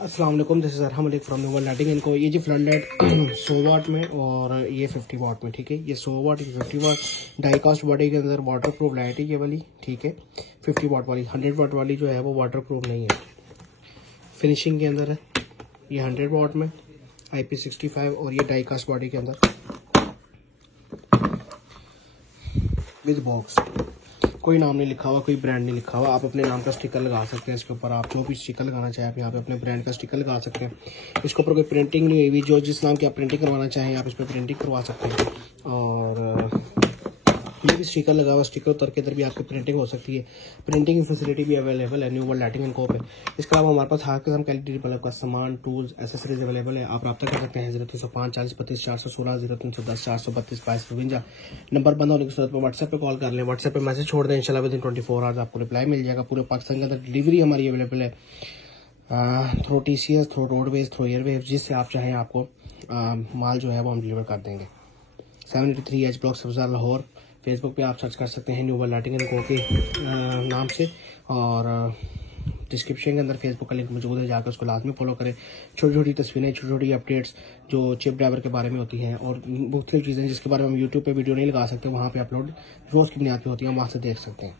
अस्सलाम वालेकुम, this is Arham Malik from new world lighting इनको। ये जी फ्लड लाइट 100 वाट में और ये 50 वाट में, ठीक है। ये 100 वाट, ये 50 वाट डाई कास्ट बॉडी के अंदर वाटर प्रूफ लाइट है ये वाली, ठीक है। 50 वाट वाली, 100 वाट वाली जो है वो वाटर प्रूफ नहीं है, फिनिशिंग के अंदर है। ये 100 वाट में IP65 और ये डाई कास्ट बॉडी के अंदर विद बॉक्स। कोई नाम नहीं लिखा हुआ, कोई ब्रांड नहीं लिखा हुआ। आप अपने नाम का स्टिकर लगा सकते हैं इसके ऊपर। आप जो भी स्टिकर लगाना चाहें आप यहाँ पे अपने ब्रांड का स्टिकर लगा सकते हैं। इसके ऊपर कोई प्रिंटिंग नहीं हुई, जो जिस नाम की आप प्रिंटिंग करवाना चाहें आप इस पर प्रिंटिंग करवा सकते हैं। और ये भी स्टिकर लगा हुआ, स्टिकर उतर के इधर भी आपकी प्रिंटिंग हो सकती है। प्रिंटिंग की फैसिलिटी भी अवेलेबल है न्यू वर्ल्ड लाइटिंग एंड को पे। इसके अलावा हमारे पास हर किस्म का एलईडी बल्ब का सामान, टूल्स, एसेसरीज अवेलेबल है। आप रब्ता कर सकते हैं 0305 40 32 416, 0310 432 2252। नंबर बंद होने की सूरत पर व्हाट्सएप पे कॉल कर लें, व्हाट्सएप पे मैसेज छोड़ दें, इंशाल्लाह विदिन 24 आवर्स आपको रिप्लाई मिल जाएगा। पूरे पाकिस्तान के अंदर डिलीवरी हमारी अवेलेबल है, through TCS, through roadways, through Airways, जिससे आप चाहें आपको माल जो है वो हम डिलीवर कर देंगे। 783H block सब्जा Lahore. फेसबुक पे आप सर्च कर सकते हैं न्यू वर्ल्ड लाइटिंग एंड को के नाम से, और डिस्क्रिप्शन के अंदर फेसबुक का लिंक मौजूद है, जाकर उसको लाजमी फॉलो करें। छोटी छोटी तस्वीरें, छोटी छोटी अपडेट्स जो चिप ड्राइवर के बारे में होती हैं और मुख्तलिफ चीज़ें जिसके बारे में हम यूट्यूब पे वीडियो नहीं लगा सकते, वहाँ पे अपलोड रोज़ की बुनियाद पे होती है, हम वहाँ से देख सकते हैं।